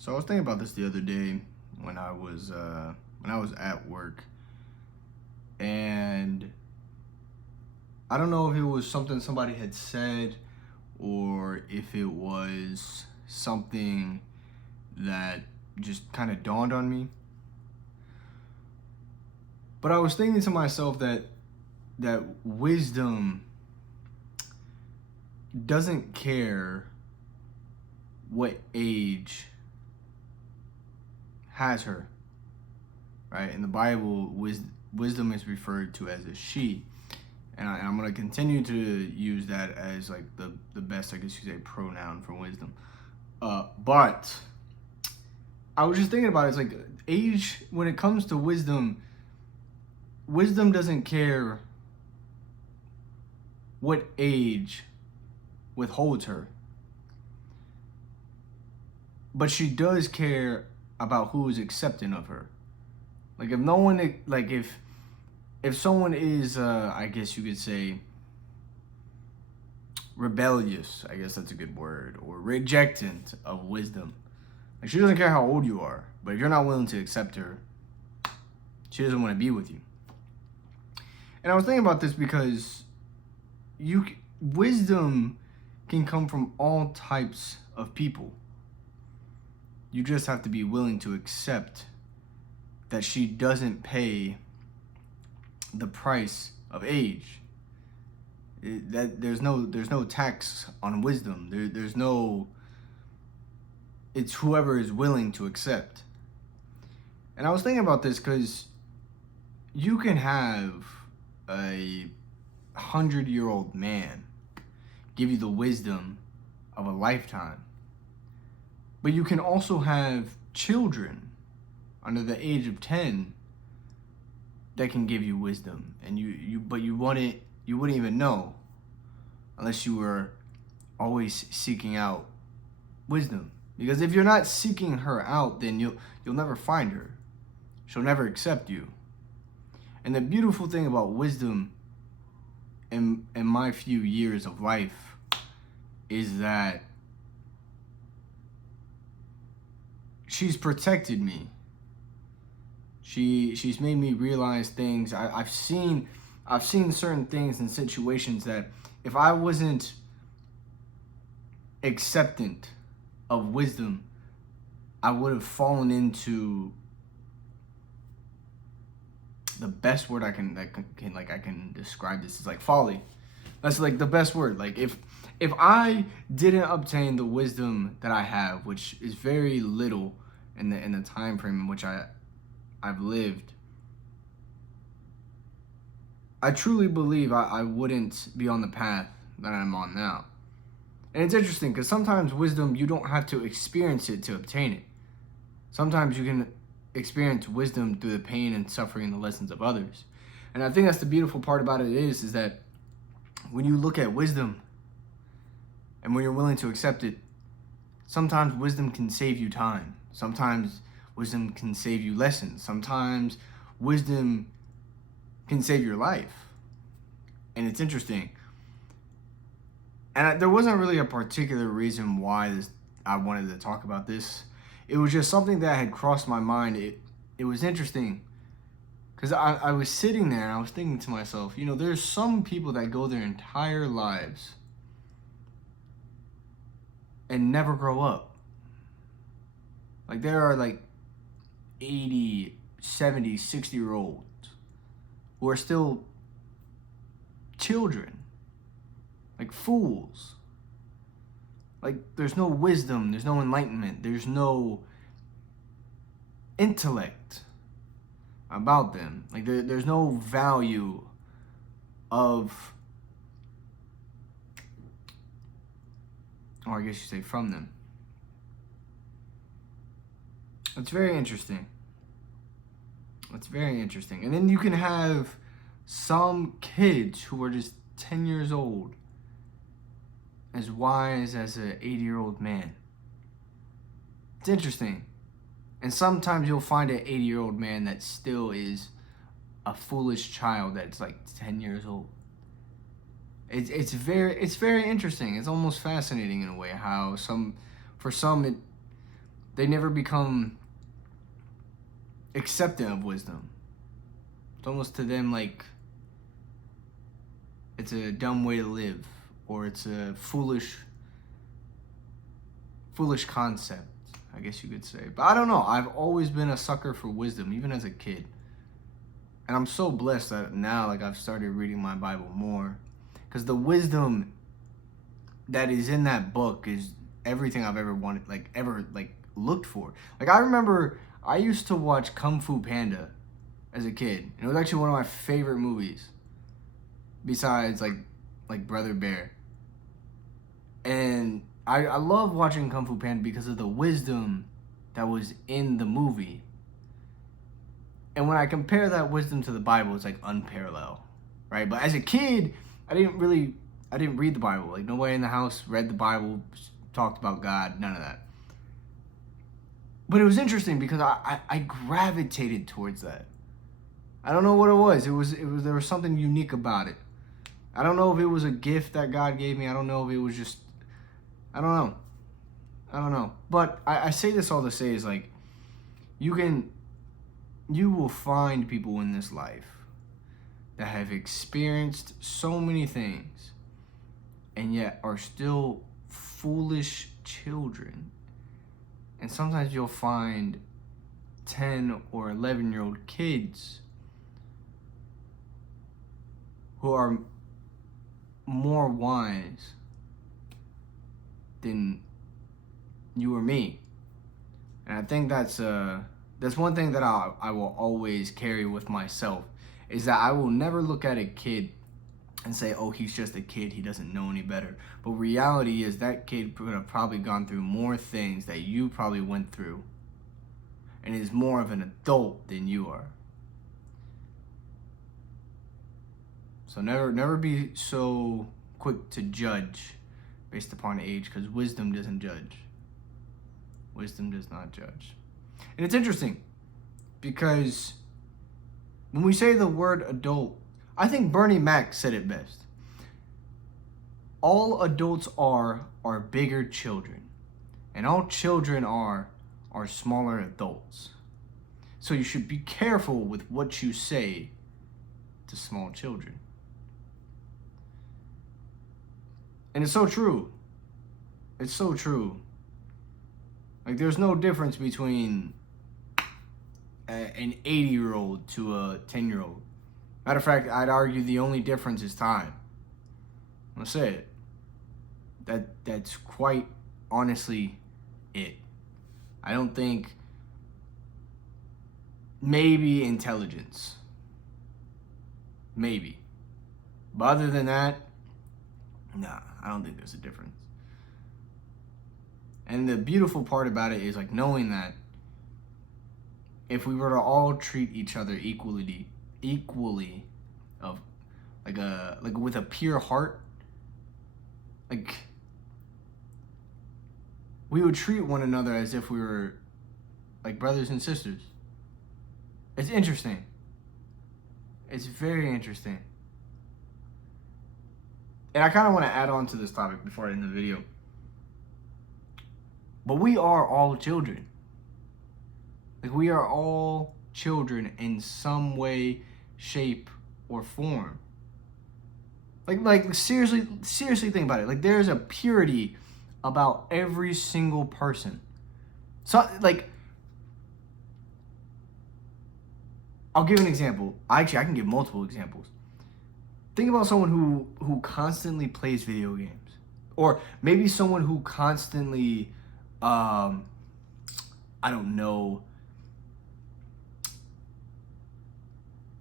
So I was thinking about this the other day when I was at work, and I don't know if it was something somebody had said or if it was something that just kind of dawned on me. But I was thinking to myself that wisdom doesn't care what age has her, right? In the Bible, wisdom is referred to as a she. And I'm going to continue to use that as like the best, I guess you say, pronoun for wisdom. But I was just thinking about it. It's like age, when it comes to wisdom, wisdom doesn't care what age withholds her. But she does care about who is accepting of her. Like if no one, like if someone is, I guess you could say, rebellious, I guess that's a good word, or rejectant of wisdom. Like she doesn't care how old you are, but if you're not willing to accept her, she doesn't want to be with you. And I was thinking about this because wisdom can come from all types of people. You just have to be willing to accept that she doesn't pay the price of age. That there's no tax on wisdom. There's no. It's whoever is willing to accept. And I was thinking about this because you can have a 100-year-old man give you the wisdom of a lifetime, but you can also have children under the age of 10 that can give you wisdom, and you wouldn't even know unless you were always seeking out wisdom. Because if you're not seeking her out, then you'll never find her. She'll never accept you. And the beautiful thing about wisdom in my few years of life is that she's protected me. She's made me realize things. I've seen certain things and situations that if I wasn't acceptant of wisdom, I would have fallen into the best word I can describe this is like folly. That's like the best word. Like if I didn't obtain the wisdom that I have, which is very little in the time frame in which I've lived, I truly believe I wouldn't be on the path that I'm on now. And it's interesting because sometimes wisdom, you don't have to experience it to obtain it. Sometimes you can experience wisdom through the pain and suffering and the lessons of others. And I think that's the beautiful part about it is that when you look at wisdom and when you're willing to accept it, sometimes wisdom can save you time. Sometimes wisdom can save you lessons. Sometimes wisdom can save your life. And it's interesting. And there wasn't really a particular reason why I wanted to talk about this. It was just something that had crossed my mind. It was interesting because I was sitting there and I was thinking to myself, there's some people that go their entire lives and never grow up. Like there are like 80, 70, 60-year-olds who are still children, like fools. Like there's no wisdom, there's no enlightenment, there's no intellect about them. Like there's no value of, or I guess you say from them. It's very interesting. It's very interesting. And then you can have some kids who are just 10 years old, as wise as an 80-year-old man. It's interesting. And sometimes you'll find an 80-year-old man that still is a foolish child that's like 10 years old. It's very interesting. It's almost fascinating in a way how for some they never become accepting of wisdom. It's almost to them like it's a dumb way to live, or it's a foolish concept, I guess you could say. But I don't know. I've always been a sucker for wisdom, even as a kid. And I'm so blessed that now, like, I've started reading my Bible more, because the wisdom that is in that book is everything I've ever wanted, ever looked for. Like, I remember I used to watch Kung Fu Panda as a kid, and it was actually one of my favorite movies, besides like Brother Bear. And I love watching Kung Fu Panda because of the wisdom that was in the movie. And when I compare that wisdom to the Bible, it's like unparalleled, right? But as a kid, I didn't read the Bible. Like, nobody in the house read the Bible, talked about God, none of that. But it was interesting because I gravitated towards that. I don't know what it was. There was something unique about it. I don't know if it was a gift that God gave me. I don't know if it was just, I don't know. But I say this all to say is, like, you will find people in this life that have experienced so many things and yet are still foolish children. And sometimes you'll find 10 or 11-year-old kids who are more wise than you or me. And I think that's one thing that I will always carry with myself, is that I will never look at a kid and say, oh, he's just a kid, he doesn't know any better. But reality is that kid could have probably gone through more things that you probably went through and is more of an adult than you are. So never be so quick to judge based upon age, because wisdom doesn't judge. Wisdom does not judge. And it's interesting because when we say the word adult, I think Bernie Mac said it best. All adults are bigger children, and all children are smaller adults. So you should be careful with what you say to small children. And it's so true. It's so true. Like, there's no difference between an 80-year-old to a 10-year-old. Matter of fact, I'd argue the only difference is time. I'm gonna say it. That's quite honestly it. I don't think, maybe intelligence. Maybe. But other than that, nah, I don't think there's a difference. And the beautiful part about it is, like, knowing that if we were to all treat each other equally of like with a pure heart, like, we would treat one another as if we were like brothers and sisters. It's interesting. It's very interesting. And I kind of want to add on to this topic before I end the video. But we are all children. Like, we are all children in some way, shape, or form. Like seriously think about it. Like, there's a purity about every single person. So, like, I'll give an example. Actually, I can give multiple examples. Think about someone who constantly plays video games, or maybe someone who constantly, I don't know,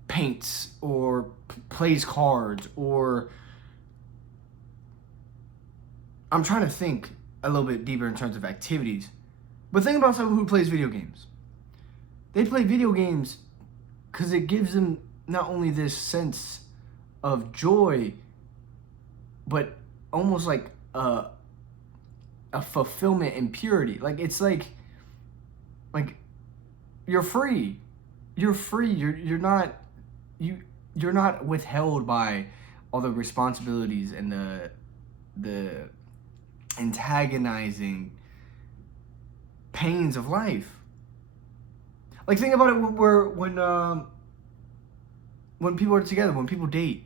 paints or plays cards, or I'm trying to think a little bit deeper in terms of activities. But think about someone who plays video games. They play video games because it gives them not only this sense of joy, but almost like a fulfillment and purity. Like, it's like you're free. You're free. You're not withheld by all the responsibilities and the antagonizing pains of life. Like, think about it when people are together, when people date.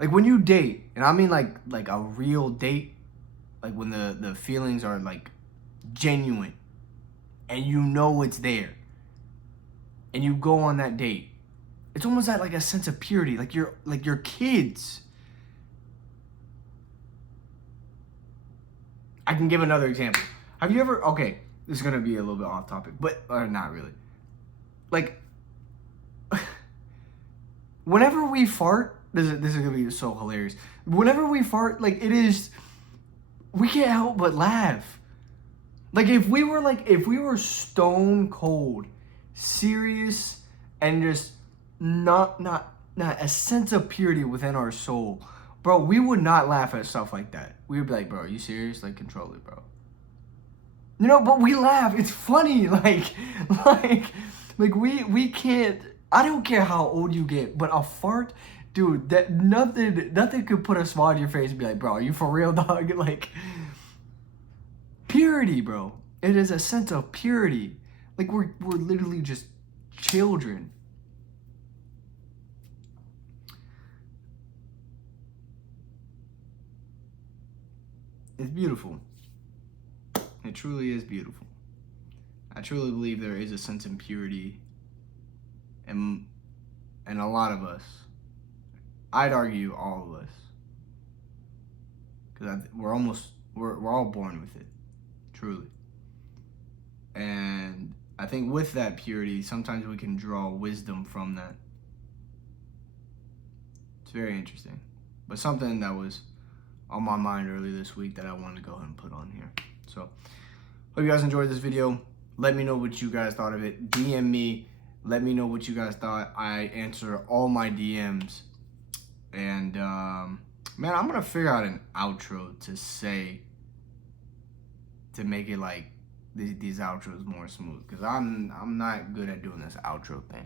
Like, when you date, and I mean like a real date, like when the feelings are like genuine and you know it's there, and you go on that date, it's almost like a sense of purity, like your kids. I can give another example. Have you ever, okay, this is gonna be a little bit off topic, but not really. Like, whenever we fart, this is gonna be so hilarious. Whenever we fart, like, we can't help but laugh. Like, if we were stone cold, serious, and just not a sense of purity within our soul, bro, we would not laugh at stuff like that. We would be like, bro, are you serious? Like, control it, bro. You know, but we laugh. It's funny. Like we can't. I don't care how old you get, but a fart, dude, that nothing could put a smile on your face and be like, bro, are you for real, dog? Like, purity, bro. It is a sense of purity. Like, we're literally just children. It's beautiful. It truly is beautiful. I truly believe there is a sense of purity in a lot of us. I'd argue all of us, because we're all born with it, truly. And I think with that purity, sometimes we can draw wisdom from that. It's very interesting, but something that was on my mind earlier this week that I wanted to go ahead and put on here. So, hope you guys enjoyed this video. Let me know what you guys thought of it. DM me. Let me know what you guys thought. I answer all my DMs. And, man, I'm going to figure out an outro to say to make it like these outros more smooth. Because I'm not good at doing this outro thing.